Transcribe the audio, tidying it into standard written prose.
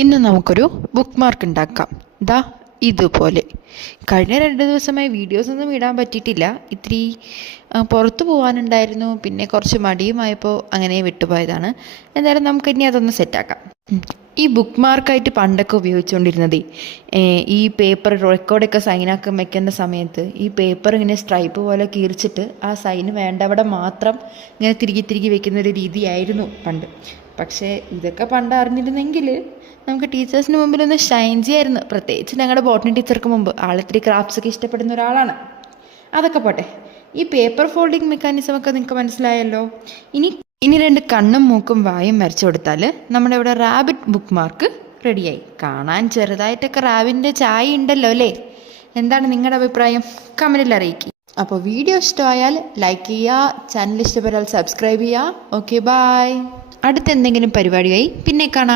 ഇന്ന് നമുക്കൊരു book mark ഉണ്ടാക്കാം. ദാ ഇതുപോലെ. കഴിഞ്ഞ 2 ദിവസമായി വീഡിയോസൊന്നും ഇടാൻ പറ്റിയിട്ടില്ല. ഇത്തിരി പുറത്തു പോകാനുണ്ടായിരുന്നു, പിന്നെ കുറച്ച് മടിയുമായപ്പോൾ അങ്ങനെ വിട്ടുപോയതാണ്. എന്തായാലും നമുക്ക് ഇനി അതൊന്ന് സെറ്റാക്കാം. ഈ ബുക്ക് മാർക്കായിട്ട് പണ്ടൊക്കെ ഉപയോഗിച്ചുകൊണ്ടിരുന്നത് ഈ പേപ്പർ റെക്കോർഡൊക്കെ സൈനാക്കാൻ വെക്കേണ്ട സമയത്ത് ഈ പേപ്പർ ഇങ്ങനെ സ്ട്രൈപ്പ് പോലെ കീറിച്ചിട്ട് ആ സൈന് വേണ്ടവിടെ മാത്രം ഇങ്ങനെ തിരികെ വെക്കുന്ന ഒരു രീതിയായിരുന്നു പണ്ട്. പക്ഷേ ഇതൊക്കെ പണ്ട് അറിഞ്ഞിരുന്നെങ്കിൽ നമുക്ക് ടീച്ചേഴ്സിന് മുമ്പിലൊന്ന് ഷൈൻ ചെയ്യായിരുന്നു. പ്രത്യേകിച്ച് ഞങ്ങളുടെ ബോട്ടണി ടീച്ചർക്ക് മുമ്പ്. ആളിത്തിരി ക്രാഫ്റ്റ്സ് ഒക്കെ ഇഷ്ടപ്പെടുന്ന ഒരാളാണ്. അതൊക്കെ പോട്ടെ, ഈ പേപ്പർ ഫോൾഡിങ് മെക്കാനിസം ഒക്കെ നിങ്ങൾക്ക് മനസ്സിലായല്ലോ. ഇനി 2 കണ്ണും മൂക്കും വായും വരച്ചു കൊടുത്താൽ നമ്മുടെ ഇവിടെ റാബിറ്റ് ബുക്ക് മാർക്ക് റെഡിയായി. കാണാൻ ചെറുതായിട്ടൊക്കെ റാബിൻ്റെ ചായ ഉണ്ടല്ലോ അല്ലേ? എന്താണ് നിങ്ങളുടെ അഭിപ്രായം? കമൻറ്റിൽ അറിയിക്കുക. അപ്പോൾ വീഡിയോ ഇഷ്ടമായാൽ ലൈക്ക് ചെയ്യുക, ചാനൽ ഇഷ്ടപ്പെട്ടാൽ സബ്സ്ക്രൈബ് ചെയ്യുക. Okay, bye. അടുത്ത എന്തെങ്കിലും പരിപാടിയായി പിന്നെ കാണാം.